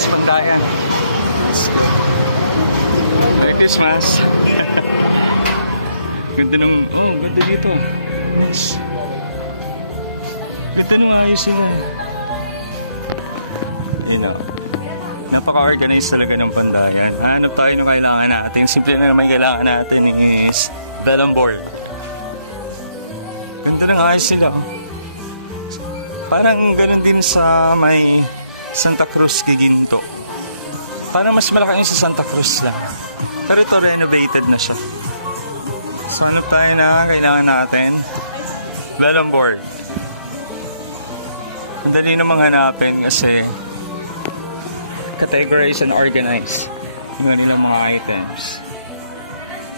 sa Pandayan. Merry Christmas! Ganda ng... Oh, ganda dito. Ganda ng ayos sila. Yun know, napaka-organized talaga ng Pandayan. Hanap tayo ng kailangan natin. Simple na naman kailangan natin is bell board. Ganda ng ayos sila. Parang ganun din sa may Santa Cruz, Giginto. Parang mas malaki yung sa Santa Cruz lang. Pero ito renovated na siya. So ano tayo na kailangan natin? Bell board. Madali namang hanapin kasi categorize and organize yung nilang mga items.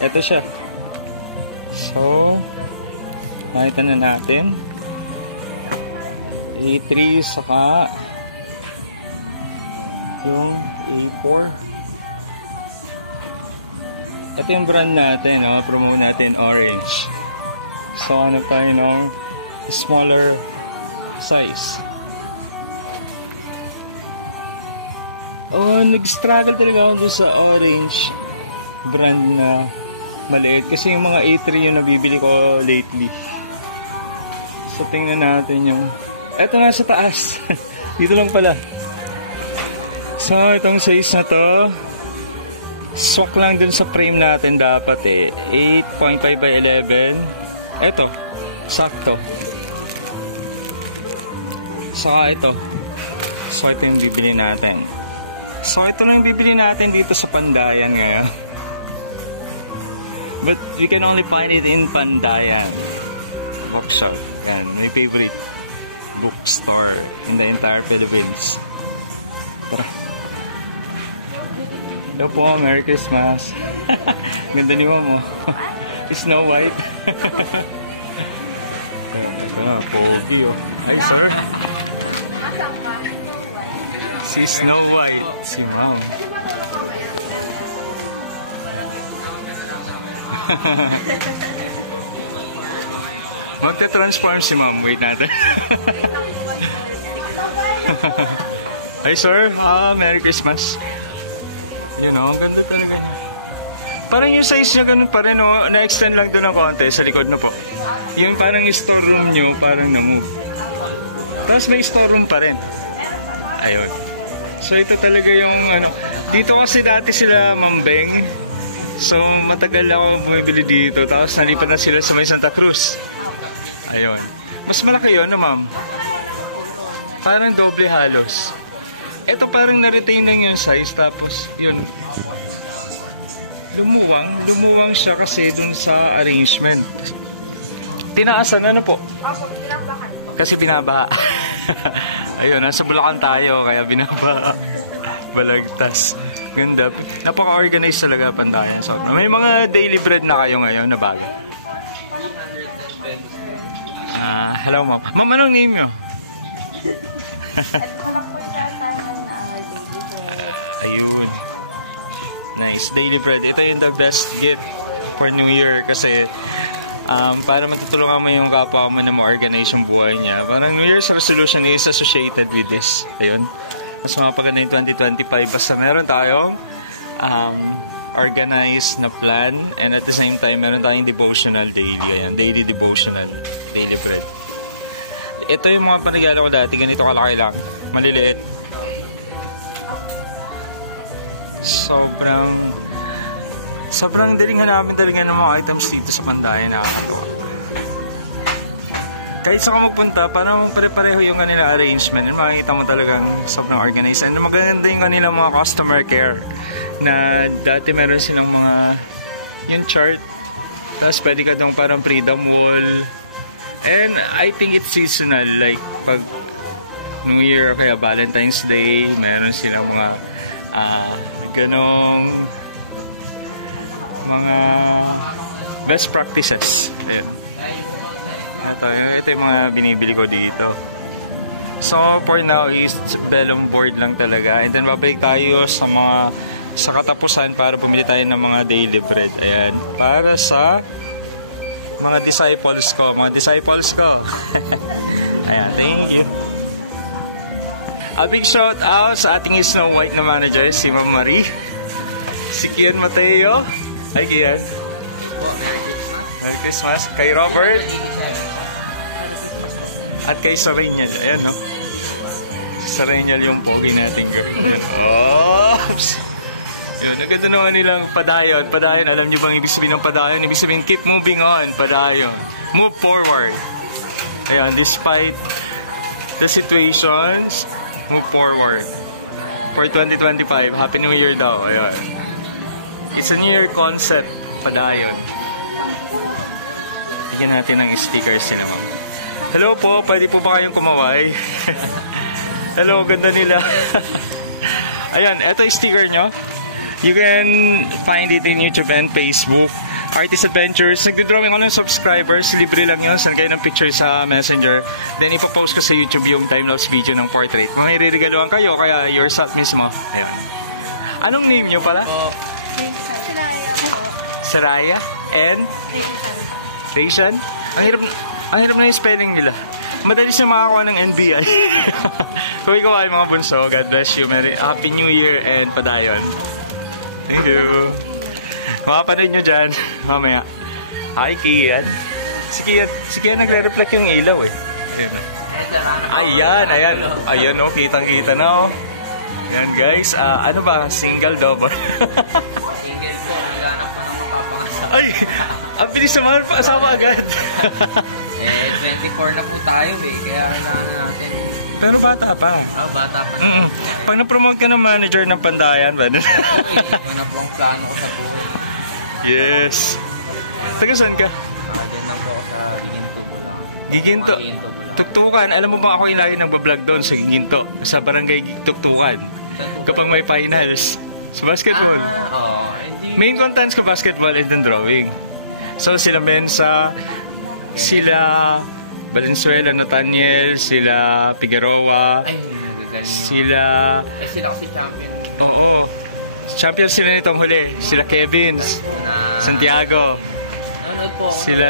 Ito siya. So nakita na natin A3 saka yung A4. Ito yung brand natin, no? Promote natin orange. So ano tayo ng smaller size. Oh, nag-struggle talaga ako doon sa orange brand na maliit. Kasi yung mga A3 yung nabibili ko lately. So tingnan natin yung... Eto nga sa taas. Dito lang pala. So itong size na to, swak lang dun sa frame natin dapat eh. 8.5 by 11. Eto, sakto. Saka ito. So ito yung bibili natin. So ito lang yung bibili natin dito sa Pandayan ngayon. But we can only find it in Pandayan bookshop. And my favorite bookstore in the entire Philippines. Tara. Hello po, Merry Christmas. Ganda ni Mamo. Snow White. Ito na, pogi oh. Hi sir. Si Snow White, si Mom. Magte-transform si Mom. Wait natin. Hi sir, Merry Christmas. You know, ganda talaga niya. Parang yung size niya ganun pa rin, no? Na-extend lang doon ng konti sa likod na po. Yung parang store room nyo, parang na-move. Tapos may store room pa rin. Ayun. So ito talaga yung ano. Dito kasi dati sila Mambeng. So matagal ako bumibili dito. Tapos nalipat na sila sa may Santa Cruz. Ayun. Mas malaki yun na ma'am. Parang doble halos. Ito parang na-retain lang yung size. Tapos yun. Lumuwang siya kasi dun sa arrangement. Tinaasan ano po? Ako, pinabahan. Kasi pinabaha. Ayun, nasa Bulacan tayo, kaya binabaha. Balagtas. Ganda. Napaka-organized talaga Pandayan. So, may mga daily bread na kayo ngayon na bago. Hello ma'am. Ma'am, anong name nyo? Ayun. Nice. Daily bread. Ito yung the best gift for New Year kasi para matutulungan mo yung kapwa mo na ma-organize yung buhay niya. Parang New Year's resolution is associated with this. Ayun. Mas mapaganda yung 2025 basta meron tayong organized na plan and at the same time meron tayong devotional daily. Ayan, daily devotional. Daily bread. Ito yung mga panigala ko dati. Ganito kalaki lang. Maliliit. Sobrang daling hanapin talaga ng mga items dito sa Pandayan. Nakakatawa. Kahit saan ka magpunta, parang pare-pareho yung kanila arrangement. Makikita mo talagang sobrang organized. And magaganda yung kanila mga customer care. Na dati meron silang mga yung chart. Tapos pwede ka doon parang freedom wall. And I think it's seasonal. Like pag New Year kaya Valentine's Day, meron silang mga ganong mga best practices. Ayan. Ito yung mga binibili ko dito. So for now is vellum board lang talaga. And then babalik tayo sa katapusan para bumili tayo ng mga daily bread. Ayan. Para sa mga disciples ko. Ayan. Thank you. A big shout out sa ating Snow White na manager, si Ma'am Marie. Si Kian Mateo. Hi Kian. Merry Christmas. Kay Robert. At kay Sarenial. Ayan, no? Si Sarenial yung pogi natin. Oops! Yun, ang ganda naman nilang padayon. Padayon, alam nyo bang ibig sabihin ng padayon? Ibig sabihin, keep moving on. Padayon. Move forward. Ayan, despite the situations, move forward. For 2025, Happy New Year daw. Ayan. It's a New Year concept. Padayon. Bigyan natin ng stickers sila, ma'am. Hello po, pwede po ba kayong kumaway? Hello, ganda nila. Ayan, eto yung sticker nyo. You can find it in YouTube and Facebook. Artist Adventures. Nagdidrawing ako ng subscribers. Libre lang yun. Send kayo ng picture sa Messenger. Then ipopost ko sa YouTube yung time-lapse video ng portrait. Mga iririgaluhan kayo, kaya yourself mismo. Ayan. Anong name nyo pala? Saraya. And? Rayson. Ang hirap na yung spelling nila. Madalis na makakuha ng NBI. Kung ikaw ay mga bunso, God bless you. Happy New Year and padayon. Thank you. Makapanood nyo dyan. Mamaya. Hi, Kian. Si Kian nagre-reflect yung ilaw eh. Ayan. Ayan o, kitang-kita na o. Ayan guys. Ano ba? Single, double? Single po. Wala na po nang mapapangasal. Ay! Ang bilis naman. Asawa agad. 24 na po tayo eh. Kaya kailangan natin. Pero bata pa. Bata pa. Pag na-promote ka ng manager ng Pandayan, ba? Ano po ang plano ko sa buhay? Yes. Taga saan ka? Doon na po ako sa Giginto. Giginto. Tuktukan. Alam mo ba ako yung lagi nagbablog doon sa Giginto? Sa barangay Tuktukan. Kapag may finals. Sa basketball. Main contents ko basketball and then drawing. So sila Mensa, sila Valenzuela, Nathaniel, sila Figueroa, sila... sila kasi champion. Oo. Champion sila nitong huli. Sila Kevins, Santiago, sila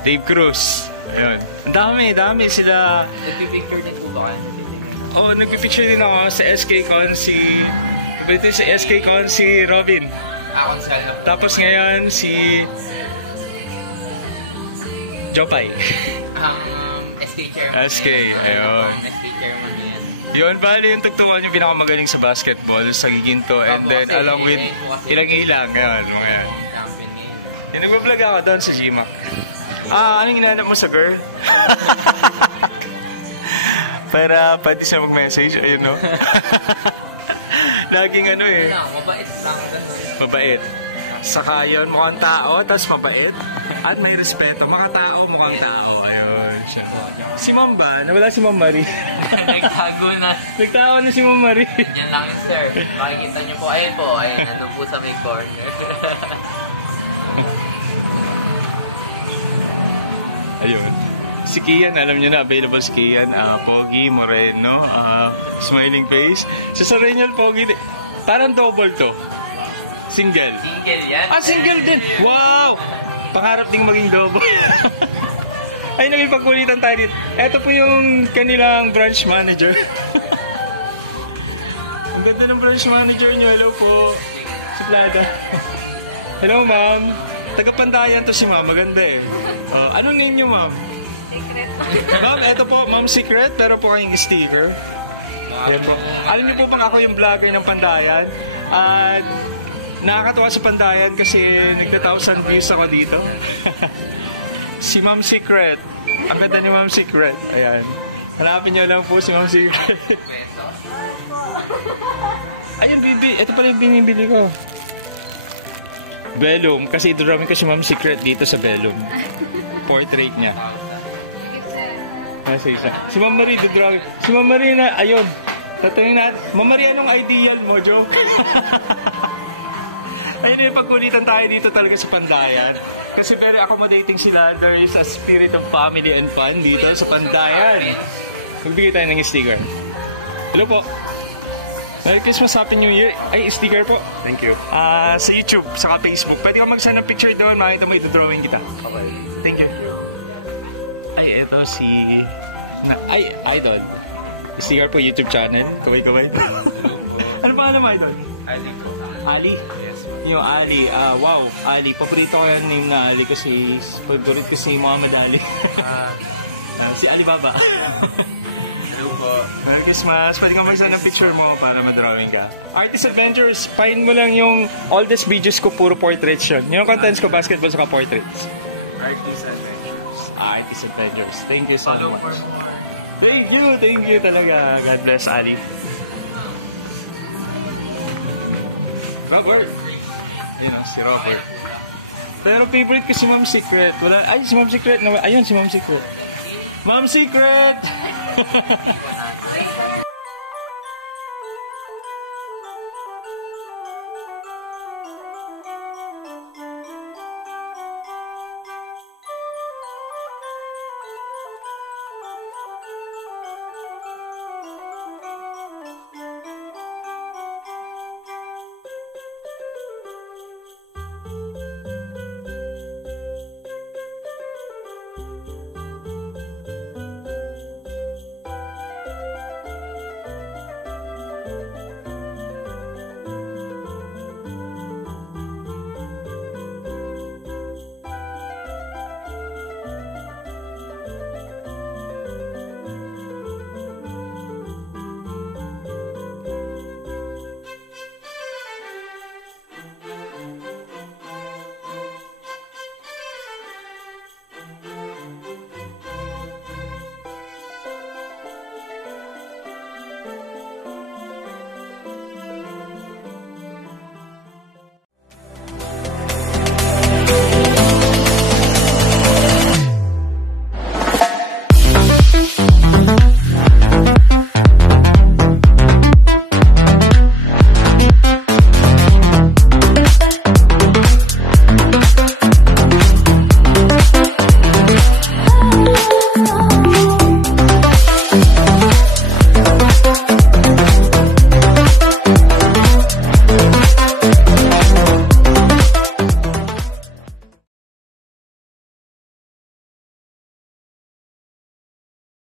Dave Cruz. Ayun. Ang dami sila. Nagpipicture din po ba kayo? Oo, nagpipicture din ako sa SK Con si... Ito sa SK Con si Robin. Tapos ngayon si... Jopay. SK chairman. SK, ayun. SK chairman yan. Yun, bali yung tugtungan yung pinakamagaling sa basketball sa Giginto. And then along with ilang-ilang. Yan, mga yan. Champion ngayon. Nagbablog ako doon sa GMAC. Anong hinahanap mo sa girl? Para pwede siya mag-message. Ayun, no? Laging ano eh. Mabait lang. Mabait. Saka yun, mukhang tao, tapos mabait. At may respeto. Makatao, mukhang tao. Ayun siya. Si Ma'am ba? Nawala si Ma'am Marie. Nagtago na. Nagtago na si Ma'am Marie. Yan lang yun, sir. Makikita niyo po. Ayun po. Ayun, nandun po sa may corner. Ayun. Si Kian, alam niyo na, available si Kian. Pogi, moreno, smiling face. Sa Sarenial, Pogi. Parang double to. Single. Single yan. Single din. Wow! Pangarap ding maging double. Ay, nagipagkulitan tayo dito. Ito po yung kanilang branch manager. Ang ganda ng branch manager nyo. Hello po. Suplada. Hello, ma'am. Taga-Pandayan to si ma'am. Maganda eh. Anong name nyo, ma'am? Secret. Ma'am, ito po, ma'am secret. Pero po kayong sticker. Yan po. Alam niyo po bang ako yung vlogger ng Pandayan? At nakakatuwa sa Pandayan kasi nagta-1,000 views ako dito. Si Ma'am Secret. Ang ganda ni Ma'am Secret. Ayan. Hanapin niyo lang po si Ma'am Secret. Ayun, ito pala yung binibili ko. Vellum. Kasi idrawing ko si Ma'am Secret dito sa Vellum. Portrait niya. Nasa isa. Si Ma'am Marie, idrawing. Si Ma'am Marie na, ayun. Tatanungin natin. Ma'am Marie, anong ideal mo, Joe? Ayun yung pagkulitan tayo dito talaga sa Pandayan. Kasi very accommodating sila. There is a spirit of family and fun dito sa Pandayan. Magbigay tayo ng sticker. Hello po. Merry Christmas, Happy New Year. Ay, sticker po. Thank you. Sa YouTube, saka Facebook. Pwede ka mag-send ng picture doon. Makita mo, ito-drawing kita. Okay. Thank you. Ay, ito si... Ay, Idol. CR po, YouTube channel. Kaway-kaway. Ano pangalan mo, Idol? Ali po. Ali? Yes po. Yung Ali. Wow, Ali. Paborito ko yan yung Ali kasi paborito ko si Muhammad Ali. Si Alibaba. Hello po. Merry Christmas. Pwede ka mag-send ng picture mo para madrawing ka. Artist Adventures. Find mo lang yung oldest videos ko, puro portraits yun. Yung contents ko, basketball saka portraits. Artist Adventures. Artist Adventures. Thank you so Follow much. for more. Thank you talaga. God bless, Ali. Robert. Ayun o, si Robert. Pero favorite ko si Ma'am Secret. Wala, ay, si Ma'am Secret. Ayun, si Ma'am Secret. Ma'am Secret!